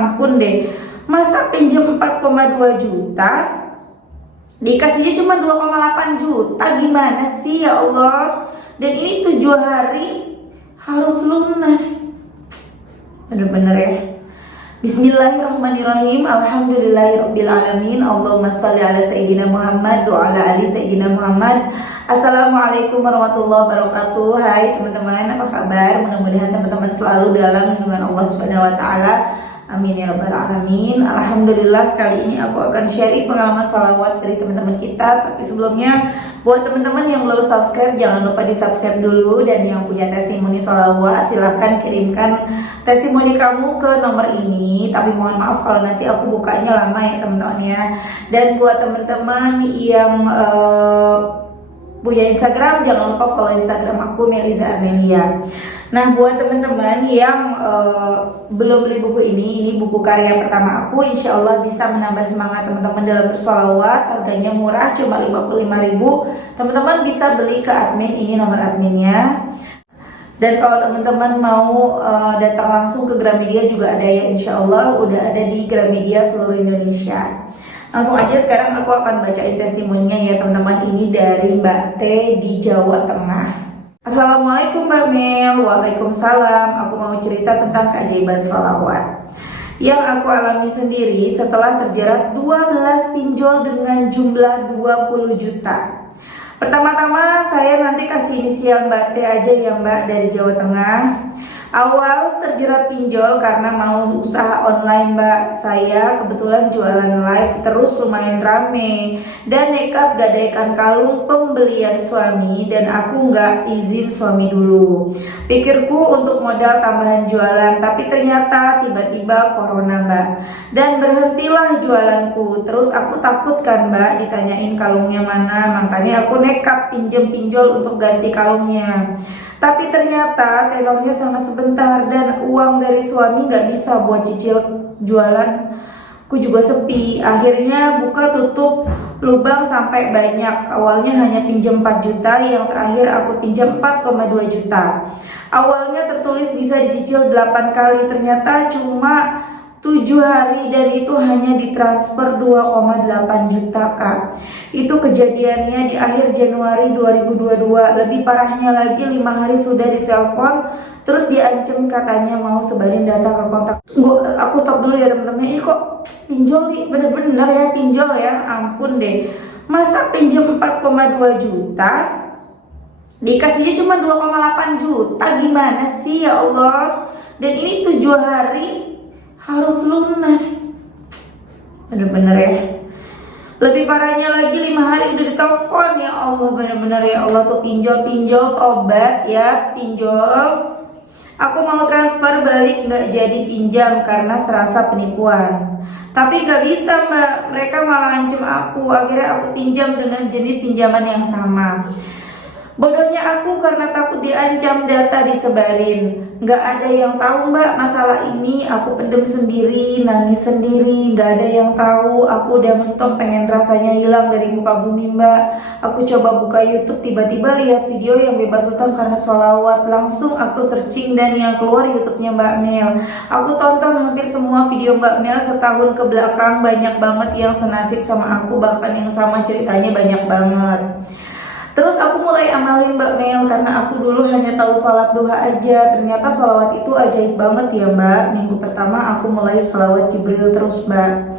ampun deh. Masa pinjam 4,2 juta dikasihnya cuma 2,8 juta, gimana sih ya Allah. Dan ini 7 hari harus lunas, bener-bener ya. Bismillahirrahmanirrahim. Alhamdulillahirrabbilalamin. Allahumma sholli ala Sayyidina Muhammad wa ala ali Sayyidina Muhammad. Assalamualaikum warahmatullahi wabarakatuh. Hai teman-teman, apa kabar? Mudah-mudahan teman-teman selalu dalam lindungan Allah Subhanahu wa taala. Amin ya rabbal alamin. Alhamdulillah, kali ini aku akan sharing pengalaman sholawat dari teman-teman kita. Tapi sebelumnya, buat teman-teman yang belum subscribe, jangan lupa di subscribe dulu. Dan yang punya testimoni sholawat, silahkan kirimkan testimoni kamu ke nomor ini. Tapi mohon maaf kalau nanti aku bukanya lama ya teman-teman ya. Dan buat teman-teman yang punya Instagram, jangan lupa follow Instagram aku, Meliza Arnelia. Nah, buat teman-teman yang belum beli buku ini buku karya pertama aku. Insya Allah bisa menambah semangat teman-teman dalam bersolawat. Harganya murah, cuma 55.000. Teman-teman bisa beli ke admin, ini nomor adminnya. Dan kalau teman-teman mau datang langsung ke Gramedia juga ada ya, insya Allah udah ada di Gramedia seluruh Indonesia. Langsung aja sekarang aku akan bacain testimoninya ya teman-teman. Ini dari Mbak T di Jawa Tengah. Assalamualaikum Mbak Mel. Waalaikumsalam. Aku mau cerita tentang keajaiban sholawat yang aku alami sendiri setelah terjerat 12 pinjol dengan jumlah 20 juta. Pertama-tama saya nanti kasih inisial Mbak T aja ya Mbak, dari Jawa Tengah. Awal terjerat pinjol karena mau usaha online Mbak. Saya kebetulan jualan live terus lumayan rame, dan nekat gadaikan kalung pembelian suami, dan aku nggak izin suami dulu. Pikirku untuk modal tambahan jualan, tapi ternyata tiba-tiba corona Mbak, dan berhentilah jualanku. Terus aku takut kan Mbak ditanyain kalungnya mana, makanya aku nekat pinjem pinjol untuk ganti kalungnya. Tapi ternyata tenornya sangat sebentar, dan uang dari suami nggak bisa buat cicil jualanku juga sepi. Akhirnya buka tutup lubang sampai banyak. Awalnya hanya pinjam 4 juta, yang terakhir aku pinjam 4,2 juta. Awalnya tertulis bisa dicicil 8 kali, ternyata cuma 7 hari, dan itu hanya ditransfer 2,8 juta Kak. Itu kejadiannya di akhir Januari 2022. Lebih parahnya lagi, 5 hari sudah ditelepon, terus diancam katanya mau sebarin data ke kontak. Aku stop dulu ya teman-teman. Ini kok pinjol nih, bener-bener ya pinjol ya, ampun deh. Masa pinjam 4,2 juta dikasihnya cuma 2,8 juta, gimana sih ya Allah. Dan ini 7 hari harus lunas, bener-bener ya. Lebih parahnya lagi, 5 hari udah ditelepon. Ya Allah, bener-bener ya Allah, tuh pinjol tobat ya, pinjol. Aku mau transfer balik, nggak jadi pinjam karena serasa penipuan. Tapi nggak bisa Mbak, mereka malah ancam aku. Akhirnya aku pinjam dengan jenis pinjaman yang sama. Bodohnya aku karena takut diancam data disebarin. Gak ada yang tahu Mbak masalah ini. Aku pendem sendiri, nangis sendiri. Gak ada yang tahu. Aku udah mentok, pengen rasanya hilang dari muka bumi Mbak. Aku coba buka YouTube, tiba-tiba lihat video yang bebas utang karena sholawat. Langsung aku searching, dan yang keluar YouTube-nya Mbak Mel. Aku tonton hampir semua video Mbak Mel setahun ke belakang. Banyak banget yang senasib sama aku, bahkan yang sama ceritanya banyak banget. Terus aku mulai amalin Mbak Mel, karena aku dulu hanya tahu sholat duha aja. Ternyata sholawat itu ajaib banget ya Mbak. Minggu pertama aku mulai sholawat Jibril terus Mbak.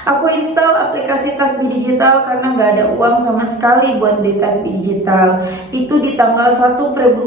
Aku install aplikasi tasbih digital karena nggak ada uang sama sekali buat beli tasbih digital. Itu di tanggal 1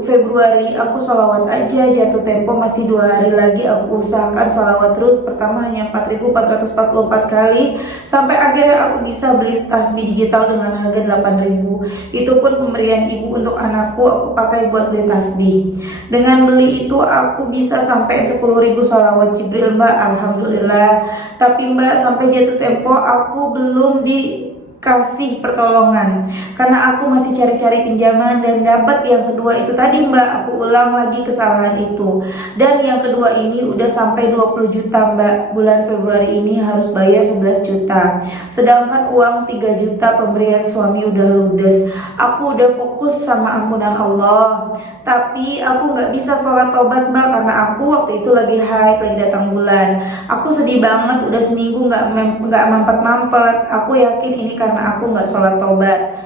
Februari aku sholawat aja. Jatuh tempo masih 2 hari lagi, aku usahakan sholawat terus. Pertama hanya 4.444 kali, sampai akhirnya aku bisa beli tasbih digital dengan harga 8.000. Itu pun pemberian ibu untuk anakku, aku pakai buat beli tasbih. Dengan beli itu aku bisa sampai 10.000 sholawat Jibril Mbak, alhamdulillah. Tapi Mbak, sampai jatuh tempo aku belum kasih pertolongan, karena aku masih cari-cari pinjaman dan dapat yang kedua itu tadi Mbak. Aku ulang lagi kesalahan itu, dan yang kedua ini udah sampai 20 juta Mbak. Bulan Februari ini harus bayar 11 juta, sedangkan uang 3 juta pemberian suami udah ludes. Aku udah fokus sama ampunan Allah, tapi aku nggak bisa sholat tobat Mbak, karena aku waktu itu lagi haid, lagi datang bulan. Aku sedih banget, udah seminggu nggak mampet-mampet. Aku yakin ini karena aku nggak sholat tobat.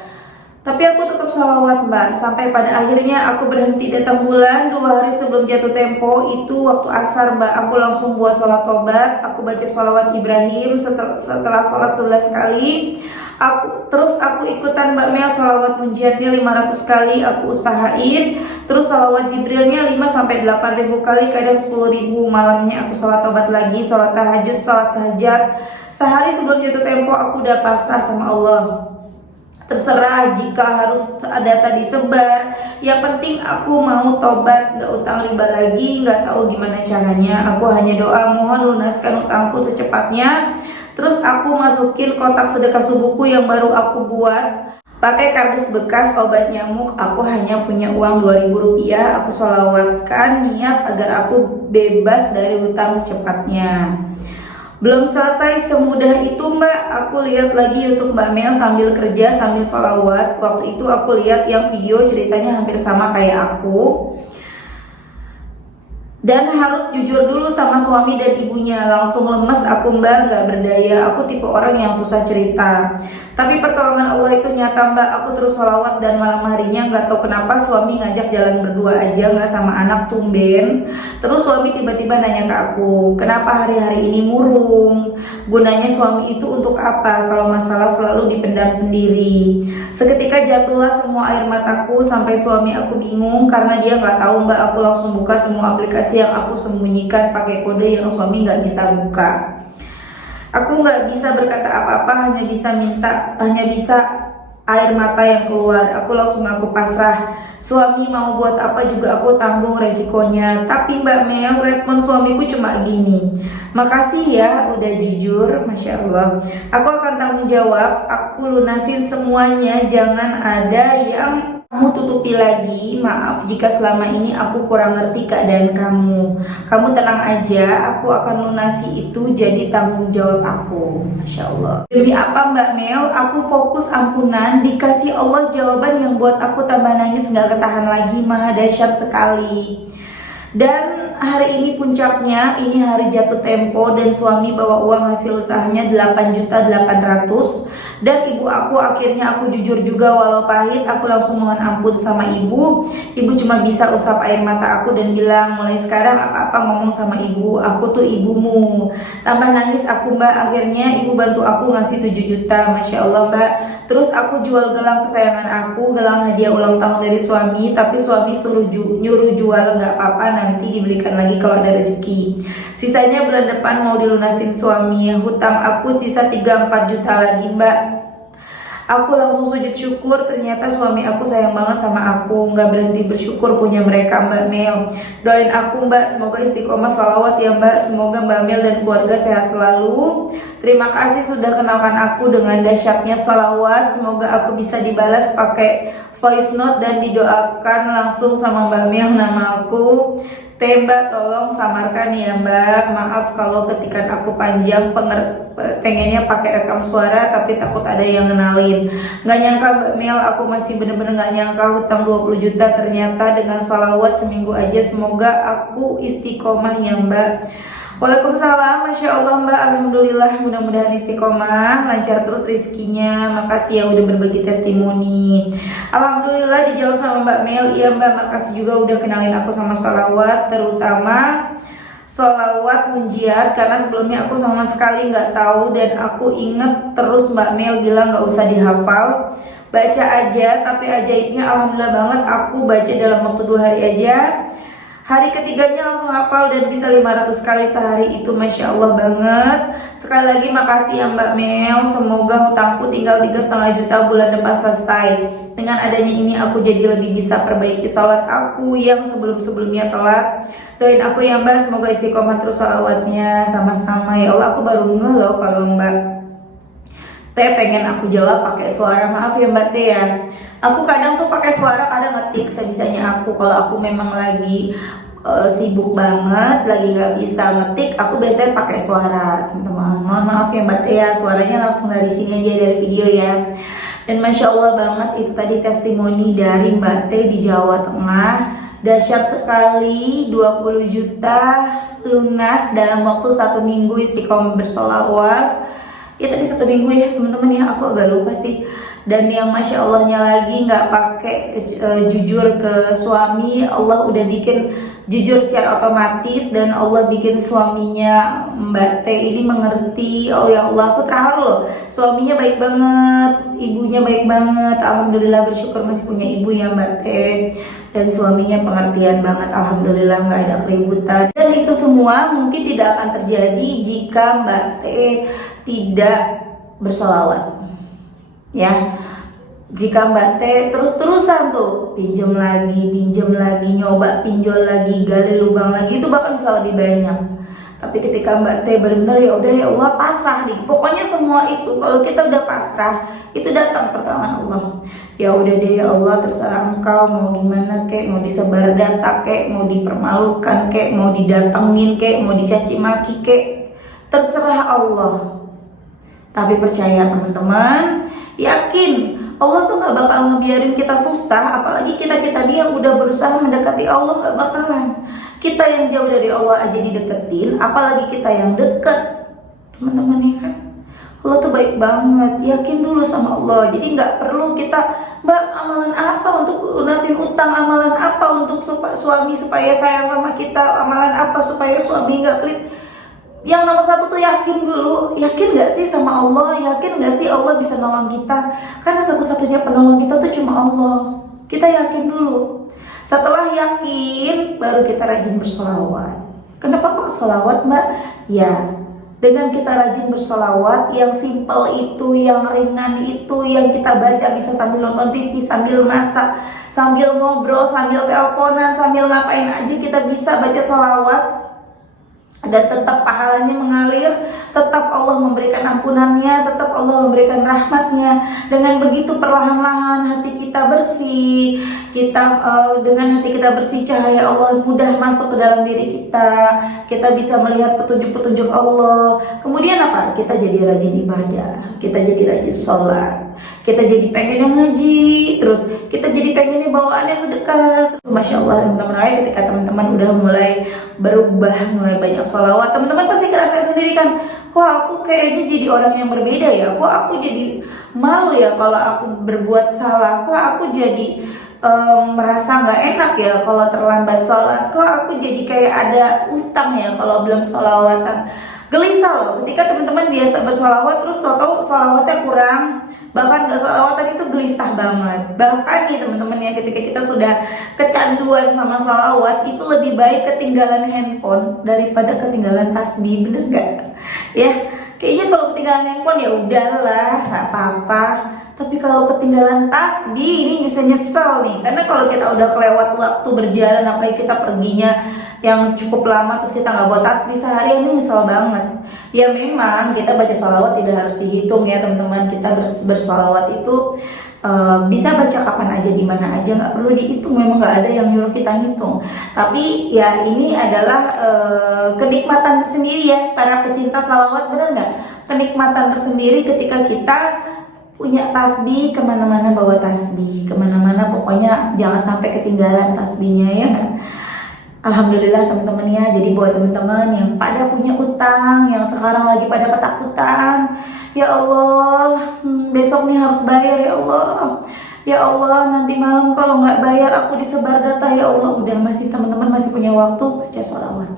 Tapi aku tetap sholawat Mbak, sampai pada akhirnya aku berhenti datang bulan 2 hari sebelum jatuh tempo. Itu waktu asar Mbak, aku langsung buat sholat tobat. Aku baca sholawat Ibrahim setelah sholat 11 kali. Aku ikutan Mbak Mel sholawat munjiatnya 500 kali aku usahain. Terus sholawat Jibrilnya 5-8 ribu kali, kadang 10 ribu. Malamnya aku sholat tobat lagi, sholat tahajud, sholat hajat. Sehari sebelum jatuh tempo aku udah pasrah sama Allah. Terserah jika harus data disebar, yang penting aku mau tobat, gak utang riba lagi. Gak tahu gimana caranya, aku hanya doa mohon lunaskan utangku secepatnya. Terus aku masukin kotak sedekah subuhku yang baru aku buat pakai kardus bekas obat nyamuk. Aku hanya punya uang 2.000 rupiah. Aku sholawatkan niat agar aku bebas dari hutang secepatnya. Belum selesai semudah itu Mbak, aku lihat lagi YouTube Mbak Mel sambil kerja sambil sholawat. Waktu itu aku lihat yang video ceritanya hampir sama kayak aku. Dan harus jujur dulu sama suami dan ibunya. Langsung lemes aku Mbak, gak berdaya. Aku tipe orang yang susah cerita. Tapi pertolongan Allah itu nyata Mbak. Aku terus sholawat dan malam harinya gak tahu kenapa suami ngajak jalan berdua aja, gak sama anak, tumben. Terus suami tiba-tiba nanya ke aku, kenapa hari-hari ini murung? Gunanya suami itu untuk apa kalau masalah selalu dipendam sendiri? Seketika jatuhlah semua air mataku, sampai suami aku bingung karena dia gak tahu Mbak. Aku langsung buka semua aplikasi yang aku sembunyikan pakai kode yang suami gak bisa buka. Aku nggak bisa berkata apa-apa, hanya bisa air mata yang keluar. Aku langsung ngaku pasrah. Suami mau buat apa juga aku tanggung resikonya. Tapi Mbak Mel, respon suamiku cuma gini, makasih ya udah jujur, Masya Allah. Aku akan tanggung jawab, aku lunasin semuanya. Jangan ada yang kamu tutupi lagi. Maaf jika selama ini aku kurang ngerti keadaan kamu. Kamu tenang aja, aku akan lunasi itu jadi tanggung jawab aku. Masya Allah. Demi apa Mbak Mel? Aku fokus ampunan, dikasih Allah jawaban yang buat aku tambah nangis gak ketahan lagi. Maha dahsyat sekali. Dan hari ini puncaknya, ini hari jatuh tempo dan suami bawa uang hasil usahanya 8.800.000. Dan ibu aku akhirnya aku jujur juga walau pahit. Aku langsung mohon ampun sama ibu. Ibu cuma bisa usap air mata aku dan bilang, mulai sekarang apa-apa ngomong sama ibu, aku tuh ibumu. Tambah nangis aku Mbak. Akhirnya ibu bantu aku ngasih 7 juta. Masya Allah Mbak. Terus aku jual gelang kesayangan aku, gelang hadiah ulang tahun dari suami. Tapi suami nyuruh jual, nggak apa-apa nanti dibelikan lagi kalau ada rezeki. Sisanya bulan depan mau dilunasin suami. Hutang aku sisa 3-4 juta lagi Mbak. Aku langsung sujud syukur, ternyata suami aku sayang banget sama aku. Nggak berhenti bersyukur punya mereka Mbak Mel. Doain aku Mbak, semoga istiqomah sholawat ya Mbak. Semoga Mbak Mel dan keluarga sehat selalu. Terima kasih sudah kenalkan aku dengan dahsyatnya sholawat. Semoga aku bisa dibalas pakai voice note dan didoakan langsung sama Mbak Mel. Nama aku Mbak, tolong samarkan ya Mbak. Maaf kalau ketikan aku panjang, pengennya pakai rekam suara tapi takut ada yang ngenalin. Gak nyangka Mbak Mel, aku masih bener-bener gak nyangka hutang 20 juta ternyata dengan sholawat seminggu aja. Semoga aku istiqomah ya Mbak. Waalaikumsalam, Masya Allah Mbak. Alhamdulillah, mudah-mudahan istiqomah, lancar terus rezekinya. Makasih ya udah berbagi testimoni. Alhamdulillah dijawab sama Mbak Mel. Iya Mbak, makasih juga udah kenalin aku sama sholawat, terutama sholawat munjiat, karena sebelumnya aku sama sekali nggak tahu. Dan aku inget terus Mbak Mel bilang nggak usah dihafal, baca aja. Tapi ajaibnya alhamdulillah banget, aku baca dalam waktu 2 hari aja. Hari ketiganya langsung hafal dan bisa 500 kali sehari. Itu Masya Allah banget. Sekali lagi makasih ya Mbak Mel. Semoga hutangku tinggal 3,5 juta bulan depan selesai. Dengan adanya ini aku jadi lebih bisa perbaiki salat aku yang sebelum-sebelumnya telat. Doain aku ya Mbak, semoga istiqomah terus salawatnya. Sama-sama ya Allah, aku baru ngeh loh kalau Mbak Teh pengen aku jawab pakai suara, maaf ya Mbak Teh ya. Aku kadang tuh pakai suara, kadang ngetik sebisanya aku. Kalau aku memang lagi sibuk banget, lagi nggak bisa ngetik, aku biasanya pakai suara, teman-teman. Mohon maaf ya Mbak Teh ya, suaranya langsung dari sini aja, dari video ya. Dan Masya Allah banget, itu tadi testimoni dari Mbak Teh di Jawa Tengah. Dahsyat sekali, 20 juta lunas dalam waktu 1 minggu istiqomah bersolawat. Ya tadi 1 minggu ya teman-teman ya, aku agak lupa sih. Dan yang Masya Allahnya lagi nggak pakai jujur ke suami, Allah udah bikin jujur secara otomatis. Dan Allah bikin suaminya Mbak T ini mengerti. Oh ya Allah, aku terharu loh, suaminya baik banget, ibunya baik banget. Alhamdulillah, bersyukur masih punya ibu ya Mbak T. Dan suaminya pengertian banget, alhamdulillah, nggak ada keributan. Dan itu semua mungkin tidak akan terjadi jika Mbak T tidak bersolawat ya. Jika Mbak T terus-terusan tuh pinjam lagi, nyoba pinjol lagi, gali lubang lagi, itu bahkan bisa lebih banyak. Tapi ketika Mbak T benar-benar ya udah ya Allah, pasrah nih. Pokoknya semua itu kalau kita udah pasrah, itu datang pertolongan Allah. Ya udah deh ya Allah, terserah Engkau mau gimana kek, mau disebar data kek, mau dipermalukan kek, mau didatengin kek, mau dicaci maki kek, terserah Allah. Tapi percaya teman-teman, yakin Allah tuh gak bakal ngebiarin kita susah. Apalagi kita-kita nih yang udah berusaha mendekati Allah, gak bakalan. Kita yang jauh dari Allah aja dideketin, apalagi kita yang deket, teman-teman ya kan. Allah tuh baik banget, yakin dulu sama Allah. Jadi gak perlu kita, Mbak, amalan apa untuk lunasin utang, amalan apa untuk suami supaya sayang sama kita, amalan apa supaya suami gak pelit. Yang nomor satu tuh yakin dulu. Yakin gak sih sama Allah? Yakin gak sih Allah bisa nolong kita? Karena satu-satunya penolong kita tuh cuma Allah. Kita yakin dulu. Setelah yakin, baru kita rajin bersolawat. Kenapa kok solawat Mbak? Ya, dengan kita rajin bersolawat, yang simple itu, yang ringan itu, yang kita baca bisa sambil nonton TV, sambil masak, sambil ngobrol, sambil teleponan, sambil ngapain aja kita bisa baca solawat. Dan tetap pahalanya mengalir, tetap Allah memberikan ampunannya, tetap Allah memberikan rahmatnya. Dengan begitu perlahan-lahan hati kita bersih, dengan hati kita bersih, cahaya Allah mudah masuk ke dalam diri kita. Kita bisa melihat petunjuk-petunjuk Allah. Kemudian apa? Kita jadi rajin ibadah, kita jadi rajin sholat, kita jadi pengen ngaji, terus kita jadi pengennya bawaannya sedekah. Masya Allah teman-teman, ketika teman-teman udah mulai berubah, mulai banyak sholawat, teman-teman pasti ngerasain sendiri kan, kok aku kayaknya jadi orang yang berbeda ya, kok aku jadi malu ya kalau aku berbuat salah, kok aku jadi merasa nggak enak ya kalau terlambat sholat, kok aku jadi kayak ada utang ya kalau belum sholawatan. Gelisah loh ketika teman-teman biasa bersolawat terus tau-tau sholawatnya kurang, bahkan gak sholawatan, itu gelisah banget. Bahkan nih teman-teman ya, ketika kita sudah kecanduan sama sholawat, itu lebih baik ketinggalan handphone daripada ketinggalan tasbih, bener gak? Ya, kayaknya kalau ketinggalan handphone ya udahlah, gak apa-apa. Tapi kalau ketinggalan tasbih ini bisa nyesel nih, karena kalau kita udah kelewat waktu berjalan, apalagi kita perginya yang cukup lama terus kita nggak buat tasbih sehari, ini nyesel banget. Ya memang kita baca sholawat tidak harus dihitung ya teman-teman. Kita bersolawat itu bisa baca kapan aja, di mana aja, nggak perlu dihitung. Memang nggak ada yang nyuruh kita hitung. Tapi ya ini adalah kenikmatan tersendiri ya para pecinta sholawat, benar nggak? Kenikmatan tersendiri ketika kita punya tasbih, kemana-mana bawa tasbih, kemana-mana pokoknya jangan sampai ketinggalan tasbihnya ya kan. Alhamdulillah teman-teman ya. Jadi buat teman-teman yang pada punya utang, yang sekarang lagi pada ketakutan, ya Allah, besok nih harus bayar ya Allah. Ya Allah, nanti malam kalau nggak bayar aku disebar data ya Allah. Udah, masih teman-teman masih punya waktu, baca sholawat.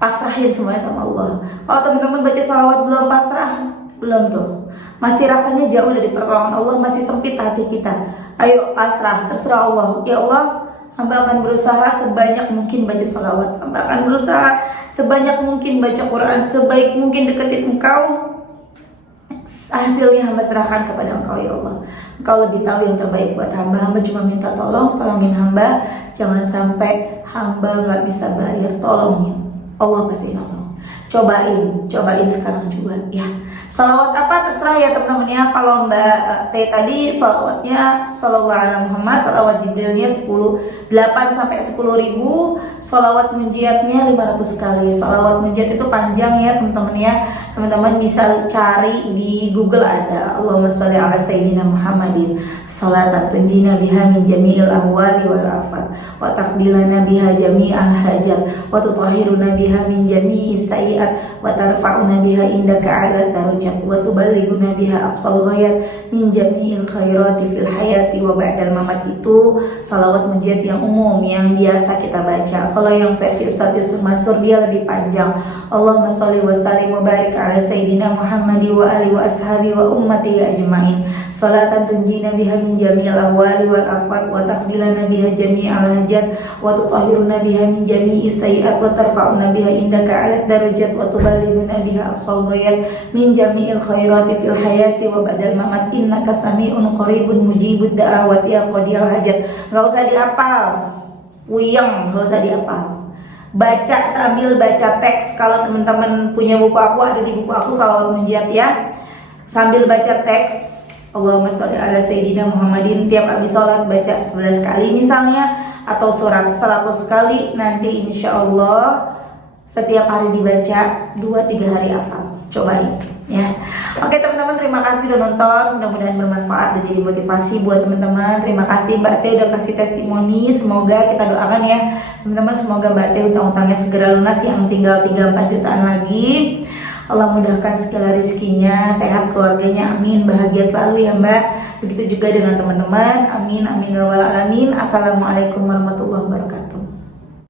Pasrahin semuanya sama Allah. Kalau teman-teman baca sholawat belum pasrah, belum tuh, masih rasanya jauh dari pertolongan Allah, masih sempit hati kita. Ayo pasrah, terserah Allah. Ya Allah, hamba akan berusaha sebanyak mungkin baca sholawat, hamba akan berusaha sebanyak mungkin baca Quran, sebaik mungkin deketin Engkau. Hasilnya hamba serahkan kepada Engkau ya Allah. Engkau lebih tahu yang terbaik buat hamba. Hamba cuma minta tolongin hamba. Jangan sampai hamba nggak bisa bayar, tolongin. Allah pasti nolong. Cobain sekarang juga ya. Salawat apa terserah ya teman-teman ya. Kalau Mbak T tadi salawatnya sallallahu alaihi Muhammad, salawat Jibrilnya 8 sampai 10.000, salawat munjiatnya 500 kali. Salawat munjiat itu panjang ya teman-teman ya. Teman-teman bisa cari di Google, ada Allahumma sholli ala sayyidina Muhammadin salatan tunjina biha min jami'il ahwali wal afat wa taqdilana biha jami'al hajat wa tutahhiruna biha min jami'is sayiat wa tarfa'una biha indaka 'ala darajat wa tuballighuna biha aqsal ghayat min jami'il khairati fil hayati wa ba'dal mamat. Itu salawat munjiat yang umum yang biasa kita baca. Kalau yang versi Ustaz Yusuf Mansur dia lebih panjang. Allahumma sholli wa sallim wa barik ala sayyidina Muhammadi wa ali wa ashabi wa ummati ajma'in salatan tunjina biha min jami'il ahwali wal afat wa taqdilana biha jami'al hajat wa tutahhiruna biha min jami'i sayiat wa tarfa'una biha indaka 'ala darajat wa tuballighuna biha aqsal ghayat min jami'il khairati fil hayati wa ba'dal mamat innaka sami'un qaribun mujibud da'awati ya qadiyal hajat. Enggak usah dihafal, puyeng, enggak usah dihafal. Baca sambil baca teks. Kalau teman-teman punya buku aku, ada di buku aku salawat munjiat ya. Sambil baca teks Allahumma sholli ala sayyidina Muhammadin, tiap habis sholat baca 11 kali misalnya, atau surat 100 kali. Nanti insya Allah setiap hari dibaca 2-3 hari apa. Cobain ya. Oke teman-teman, terima kasih udah nonton. Mudah-mudahan bermanfaat dan jadi motivasi buat teman-teman. Terima kasih Mbak T udah kasih testimoni. Semoga kita doakan ya teman-teman, semoga Mbak T utang-utangnya segera lunas, yang tinggal 3-4 jutaan lagi. Allah mudahkan segala rezekinya, sehat keluarganya, amin. Bahagia selalu ya Mbak. Begitu juga dengan teman-teman, amin amin ya rabbal alamin. Assalamualaikum warahmatullahi wabarakatuh.